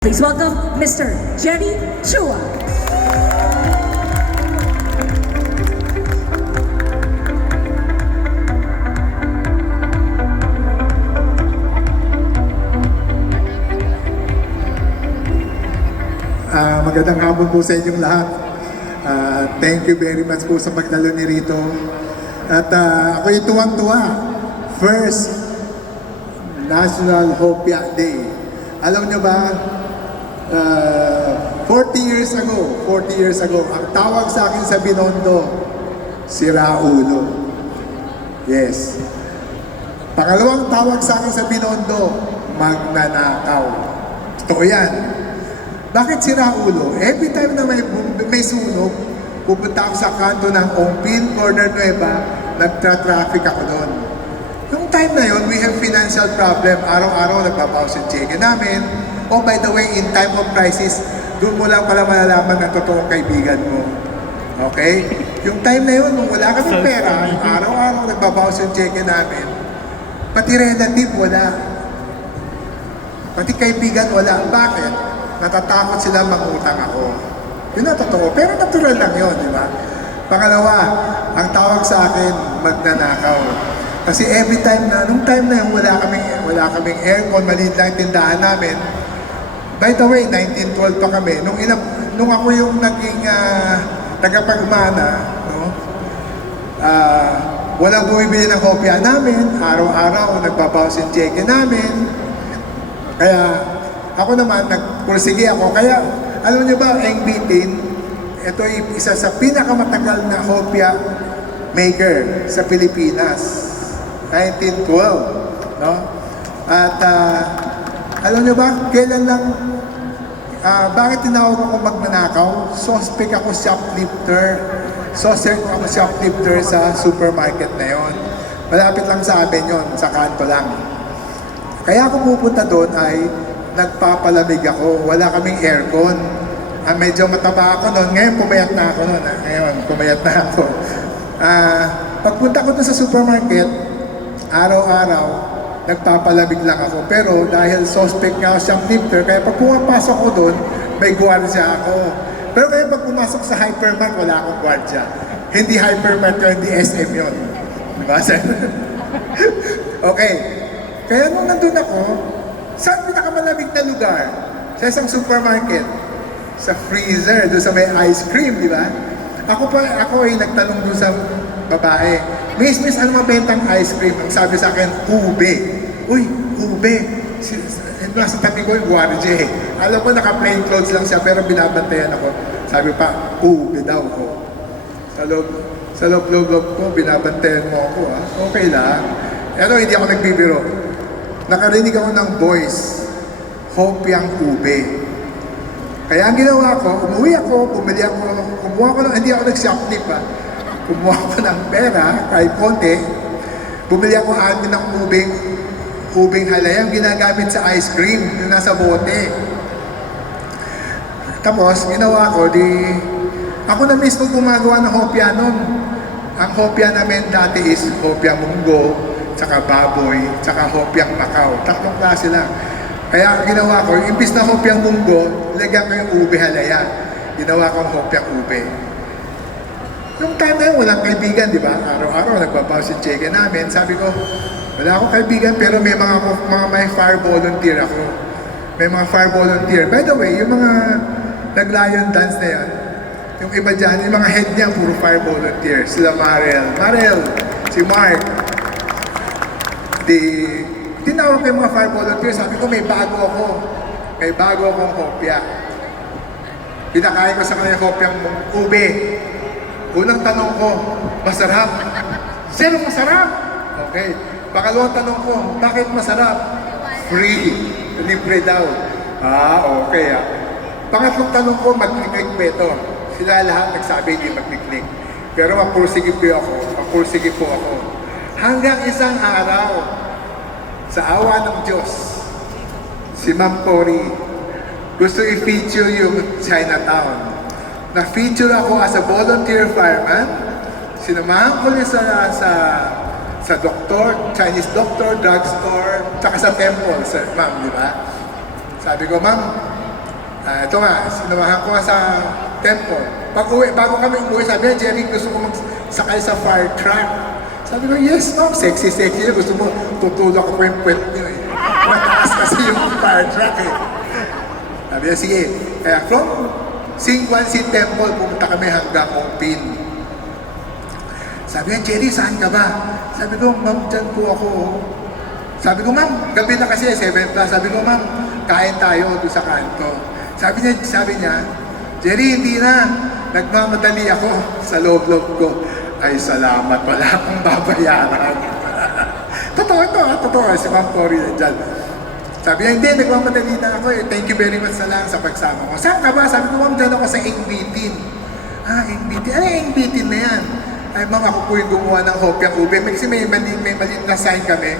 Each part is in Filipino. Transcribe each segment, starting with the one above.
Please welcome Mr. Jenny Chua. Magandang hapon po sa inyong lahat. Thank you very much po sa pagdalo ni Rito. At ako'y tuwang-tuwa. First National Hopia Day. Alam nyo ba, 40 years ago, ang tawag sa akin sa Binondo, si Raulo. Yes. Pangalawang tawag sa akin sa Binondo, magnanakaw. Totoo yan. Bakit si Raulo? Every time na may sunog, pupunta ako sa kanto ng Ongpin, Corner Nueva, nagtra-traffic ako doon. Yung time na yun, we have financial problem. Araw-araw nagpapaus yung cheque namin. Oh, by the way, in time of crisis, doon mo lang pala malalaman na totoong kaibigan mo. Okay? Yung time na yun, nung wala kaming pera, araw-araw nagpapaus yung cheque namin. Pati relative, wala. Pati kaibigan, wala. Bakit? Natatakot sila mangutang ako. Yun na totoo. Pero natural lang yun, di ba? Pangalawa, ang tawag sa akin, magnanakaw. Kasi every time na, nung time na yun, wala kaming aircon, maliit lang tindahan namin. By the way, 1912 pa kami. Nung ako yung naging tagapagmana, no? Walang bumibili ng kopya namin. Araw-araw, nagpapaus yung cheque namin. Kaya, ako naman, nagpursige ako. Kaya, alam niyo ba, ang bitin, ito ay isa sa pinakamatagal na hopya maker sa Pilipinas. 1912, no? At, alam niyo ba, kailan lang, bakit tinawag ako magnanakaw? Suspect ako shoplifter. Suspect ako shoplifter sa supermarket na yon. Malapit lang sa amin yon, sa kanto lang. Kaya ako pupunta doon ay nagpapalamig ako. Wala kaming aircon. Medyo mataba ako noon. Ngayon, pumayat na ako noon. Ngayon, pumayat na ako. Pagpunta ko doon sa supermarket, araw-araw, nagpapalamig lang ako. Pero dahil suspect nga ako siyang lifter, kaya pag pumapasok ko doon, may gwardiya ako. Pero kaya pag pumasok sa hypermart, wala akong gwardiya. Hindi hypermart yun, hindi SM yun. Diba? Okay. Kaya nung nandun ako, saan pinakamalamig na lugar? Sa isang supermarket. Sa freezer, doon sa may ice cream, di ba? Ako ay nagtanong doon sa babae, Miss, ano mabentang ice cream? Ang sabi sa akin, ube. Uy, ube. Nasa tabi ko yung guardia eh. Alam ko naka-plain clothes lang siya, pero binabantayan ako. Sabi pa, ube daw ko. Sa loob ko, binabantayan mo ako. Ha? Okay lang. Pero hindi ako nagbibiro. Nakarinig ako ng voice, hopyang ube. Kaya ang ginawa ko, umuwi ako, kumuha ko ng, hindi ako nag-shoplift ha. Kumuha ko ng pera, kahit konti, bumili ako amin ng ubing halayang ginagamit sa ice cream, yung nasa bote. Tapos, ginawa ko, ako na mismo gumagawa ng hopya nun. Ang hopya namin dati is hopya munggo, tsaka baboy, tsaka hopyang Macau. Tatlong klase lang. Kaya ginawa ko, imbis na hopyang munggo, lagyan ko yung ube halaya. Ginawa kong hopyang ube. Yung time na yun, walang kaibigan, di ba? Araw-araw, nagpapaus yung cheque namin. Sabi ko, wala akong kaibigan, pero may may fire volunteer ako. May mga fire volunteer. By the way, yung mga nag-lion dance na yan, yung iba dyan, yung mga head niya, puro fire volunteer. Sila Marel, si Mark. Tinawag ko yung mga fire volunteer, sabi ko, may bago akong hopya. Pinakain ko sa kanya hopyang ube. Unang tanong ko, masarap? Zero masarap? Okay. Pangalawang tanong ko, bakit masarap? Free. Libre daw. Okay Pangatlong tanong ko, mag-click ba ito? Sila lahat nagsabi hindi mag-click. Pero mapursige po ako. Hanggang isang araw, sa awa ng Diyos, si Ma'am Cory, gusto i-feature yung Chinatown. Na-feature ako as a volunteer fireman. Sinamahan ko niya sa doktor, Chinese doctor, drugstore, tsaka sa temple, ma'am, di ba? Sabi ko, ma'am, Ito nga, sinamahan ko nga sa temple. Pag uwi, bago kami umuwi, sabi niya, Jerry, gusto ko magsakay sa fire truck. Sabi ko, yes, ma'am, sexy. Gusto mo, tutulak ko po yung puwet niyo eh. Mataas kasi yung fire truck eh. Sabi niya, sige. Kaya from Singwansi Temple, pumunta kami hanggang Ongpin. Sabi niya, Jerry, saan ka ba? Sabi ko, ma'am, dyan po ako. Sabi ko, ma'am, gabi na kasi, 7 plus. Sabi ko, ma'am, kain tayo doon sa kanto. Sabi niya, Jerry, hindi na. Nagmamadali ako sa loob-loob ko. Ay, salamat, wala akong babayaran. Totoo ito, totoo. Si Ma'am Cory nandyan. Sabi niya, hindi, nagmamadali na ako eh. Thank you very much na lang sa pagsama ko. Saan ka ba? Sabi ko, ma'am, dyan ako sa Ingbitin. Ingbitin. Ano yung Ingbitin na yan? Ay, ma'am, ako po yung gumawa ng Hopya Ube. Kasi may maliit na sign kami.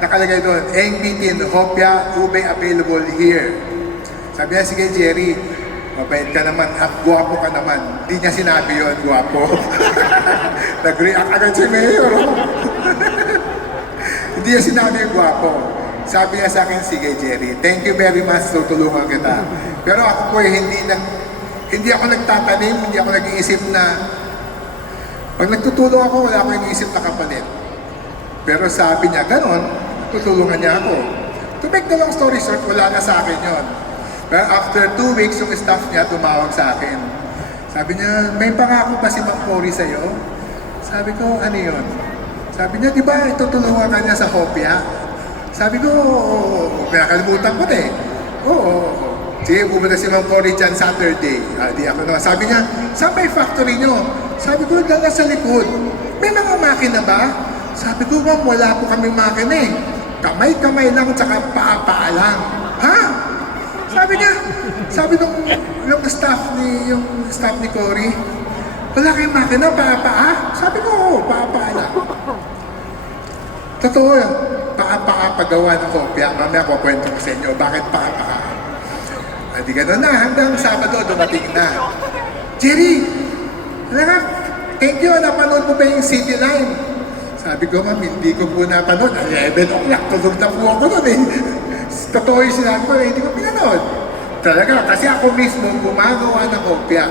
Nakalagay doon, Ingbitin, Hopya Ube available here. Sabi niya, sige Jerry, mabait ka naman at guwapo ka naman. Hindi niya sinabi yun, guwapo. Nag-react agad si Mayor. Hindi niya sinabi yung guwapo. Sabi niya sa akin, sige Jerry, thank you very much, tutulungan kita. Pero ako po hindi ako nagtatanim, hindi ako nag-iisip na, pag nagtutulong ako, wala akong iniisip na kapalit. Pero sabi niya, ganon, tutulungan niya ako. To make the long story short, wala na sa akin yon. Pero after 2 weeks, yung staff niya tumawag sa akin. Sabi niya, may pangako pa si Ma'am Cory sa'yo? Sabi ko, ano yun? Sabi niya, di ba itutulungan ka niya sa Hopya? Sabi ko, pinakalimutan ko na eh. Oo. Sige, pumunta si Ma'am Cory dyan Saturday. Di ako na. Sabi niya, saan ba yung factory niyo? Sabi ko, dala sa likod. May mga makina ba? Sabi ko, ma'am, wala po kaming makina eh. Kamay-kamay lang, tsaka paa-paa lang. Ha? Sabi niya, sabi yung staff ni Cory, wala kayong makina, paa-paa? Sabi ko, oo, paa-paa lang. Totoo yun. Paa-paa paggawa ng Hopya. Mamaya ko kwento ko sa inyo, bakit paa-paa? Hindi gano'n na, hanggang Sabado dumating na. Jerry, thank you, napanood mo pa yung City Line. Sabi ko, ma'am, hindi ko po napanood. 11 o'clock, tulog na po ako nun eh. Totoo yung sinabi ko, hindi ko pinanood. Talaga, kasi ako mismo gumagawa ng Hopya.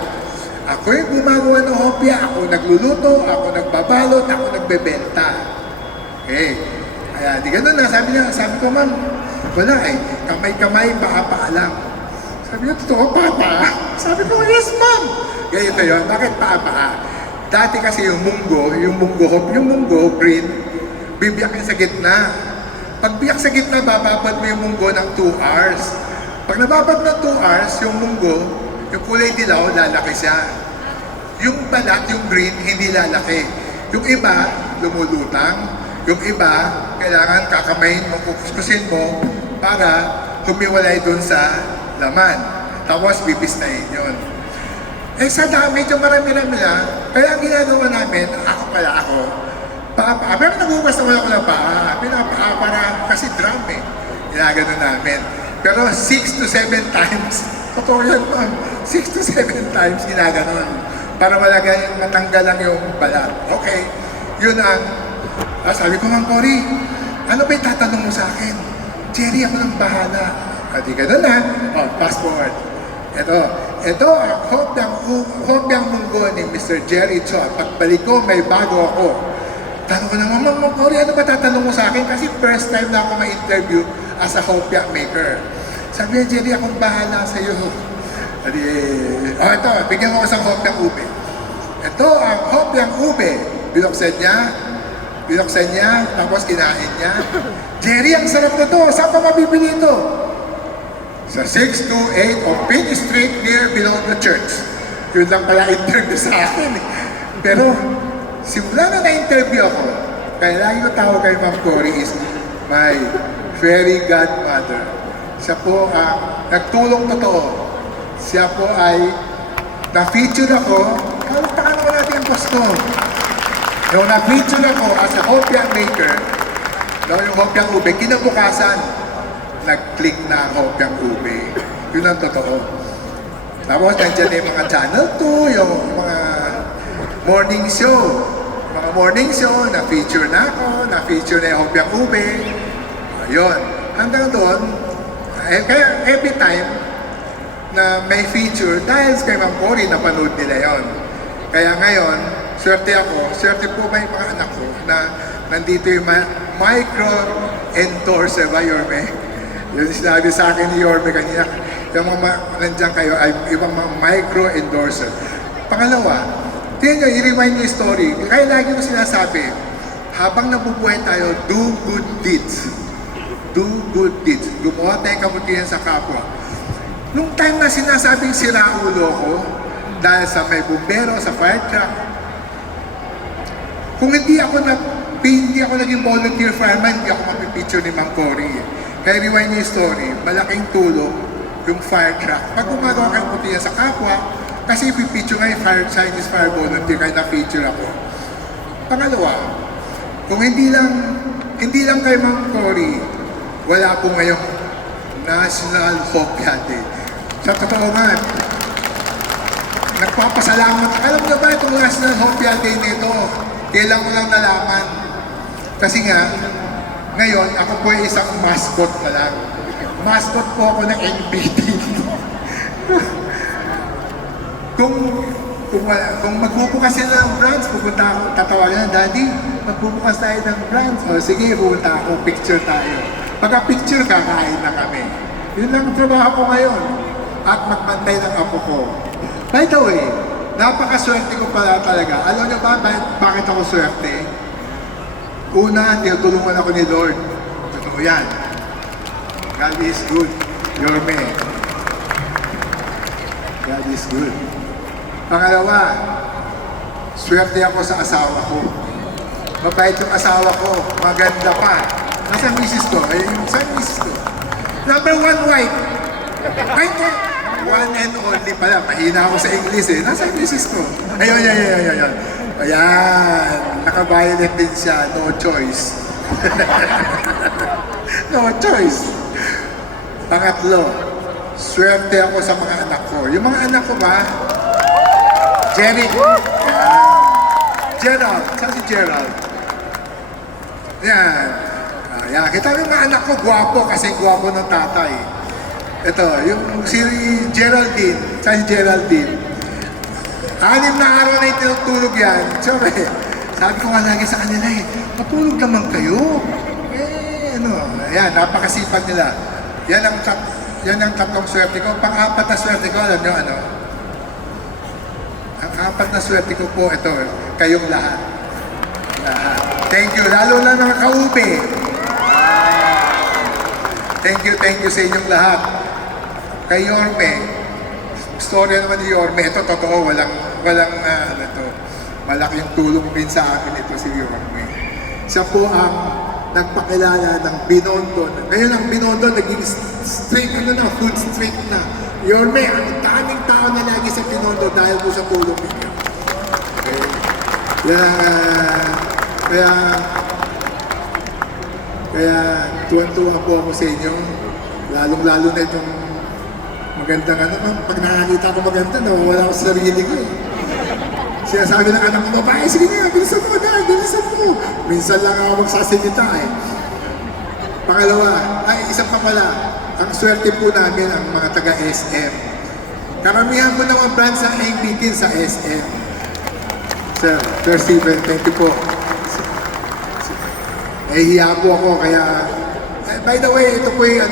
Ako yung gumagawa ng Hopya, ako nagluluto, ako nagbabalot, ako nagbebenta. Okay. Kaya di ganun na, sabi ko, ma'am, wala eh, kamay-kamay, paa-paa lang. Sabi niya, totoo, paa-paa? Sabi ko, yes, ma'am. Ganito yun, bakit paa-paa? Dati kasi yung munggo, green, bibiyakin sa gitna. Pag biyak sa gitna, bababad mo yung munggo ng 2 hours. Pag nababad ng 2 hours, yung munggo, yung kulay dilaw, lalaki siya. Yung balat, yung green, hindi lalaki. Yung iba, lumulutang. Yung iba, kailangan kakamayin mo, kukuskusin mo para humiwalay dun sa laman. Tapos, bibistahin yun. Eh sa dami, yung marami-rami na, kaya ang ginagawa namin, ako, paa. Pero nagugas naman ako ng paa. Pinapaa para, kasi drum eh. Ginagano namin. Pero 6 to 7 times, totoo yan ma'am, 6 to 7 times ginaganon. Para matanggal lang yung balat. Okay, yun ang, sabi ko, Ma'am Cory, ano ba yung tatanong mo sa akin? Jerry, ako lang bahala. Di ganun na. Fast forward. Ito ang hopyang munggo ni Mr. Jerry Chua. Pagbalik ko, may bago ako. Tanong ko naman, Ma'am Cory, ano ba tatanong mo sa akin? Kasi first time na ako ma-interview as a hopya maker. Sabi niya, Jerry, akong bahala sa iyo. Ito, bigyan ko sa hopyang ube. Ito ang hopyang ube. Binuksan niya, tapos kinain niya. Jerry, ang sarap na to. Saan ka mabibili ito? Sa 628 Ongpin Street near below the church. Yun lang pala interview sa akin. Pero, simula na na-interview ako, kaya lagi ko tawag kay Ma'am Cory is my fairy godmother. Siya po ang nagtulong totoo. Siya po ay na-feature ako. Kalaktakan ko natin yung post ko. Nung na-feature ako as a hopya maker, yung hopyang ube, kinabukasan, nag-click na ang hopyang ube. Yun ang totoo. Tapos nandiyan yung mga channel 2, yung mga morning show. Mga morning show, na-feature na ako, na-feature na yung hopyang ube. Ayun. Hanggang doon, kaya every time, na may feature dahil kay Ma'am Cory, napanood nila yon. Kaya ngayon, swerte po ba yung mga anak ko na nandito yung micro-endorser ba, Yorme? Yung sinabi sa akin ni Yorme kanina, yung mga nandiyan kayo ay ibang mga micro-endorser. Pangalawa, tingnan nyo, i-rewind nyo yung story. Kaya lagi ko sinasabi, habang nabubuhay tayo, do good deeds. Do good deeds. Gumawa tayong kabutihan sa kapwa. Nung time na sinasabing siraulo ko, dahil sa may bumbero, sa fire truck, kung hindi ako naging volunteer fireman, hindi ako mapipicture ni Ma'am Cory. Kaya rewind niyo yung story, malaking tulong yung fire truck. Pag gumagawa kayong kabutihan sa kapwa, kasi ipipicture nga yung Chinese fire volunteer, kaya na-feature ako. Pangalawa, kung hindi lang kay Ma'am Cory, wala po ngayong National Hopia Day. Sa totoo nga, nagpapasalamat. Alam niyo ba itong National Hopia Day nito? Kailan ko lang nalaman. Kasi nga, ngayon, ako po ay isang mascot na lang. Mascot po ako ng NPD. Kung magbubukas sila ng branch, pupunta ako, tatawagan na, Daddy, magbubukas tayo ng branch. O sige, pupunta ako, picture tayo. Pagka-picture, kakain na kami. Yun lang ang trabaho ko ngayon. At magbantay ng apo ko. By the way, napakaswerte ko pala talaga. Alam niyo ba bakit ako swerte? Una, tinutulungan ako ni Lord. Totoo yan. God is good. You're me. God is good. Pangalawa, swerte ako sa asawa ko. Mabait yung asawa ko. Maganda pa. Nasaan misis ko? Saan misis ko? Number one wife. Right there. One and only pala. Mahina ako sa English eh. Nasaan misis ko? Ayun. Ayan. Naka-violet din siya. No choice. No choice. Pangatlo, swerte ako sa mga anak ko. Yung mga anak ko ba? Jerry. Gerald. Saan si Gerald? Yan. Yan. Kita yung mga anak ko, gwapo kasi gwapo ng tatay. Ito, yung si Geraldine. Saan si Geraldine? 6 na araw na itinutulog yan. Sabi ko nga lagi sa kanila matulog naman kayo. Ayan, napakasipag nila. Yan ang tatlong swerte ko. Pang-apat na swerte ko, alam nyo ano? Ang apat na swerte ko po, ito, kayong lahat. Thank you, lalo na mga kaupe. Thank you sa inyong lahat. Kay Yorme, storya naman ni Yorme, ito totoo, walang malaking tulong din sa akin ito si Yorme. Siya po ang nagpakilala ng Binondo. Ngayon ang Binondo naging straight food street na. Yorme, ang daming tao na lagi sa Binondo dahil po sa tulong ninyo. Okay. Kaya tuwan-tuwa po ako sa inyo. Lalong-lalo na itong magandang pag nakakita ko maganda, nawawala ako sa sarili ko eh. Sinasabi ng anak ko, babae, sige nga, bilisan mo na, bilisan mo. Minsan lang ako magsasalita eh. Pangalawa, isa pa pala, ang swerte po namin ang mga taga-SM. Karamihan po naman branch ng ABT sa SM. Sir Steven, thank you po. Nahihiya po ako, kaya... by the way, ito po yung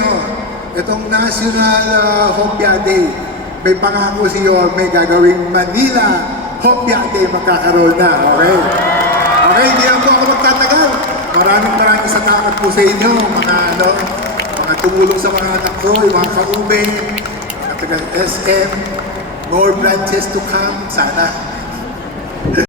itong National Hopia Day. May pangako si Yorme gagawing Manila Hopia Day magkakaroon na, okay? Okay, hindi lang po ako magtatagal. Maraming salamat po sa inyo, mga tumulong sa mga anak ko, yung mga kaube, mga taga-SM, more branches to come, sana.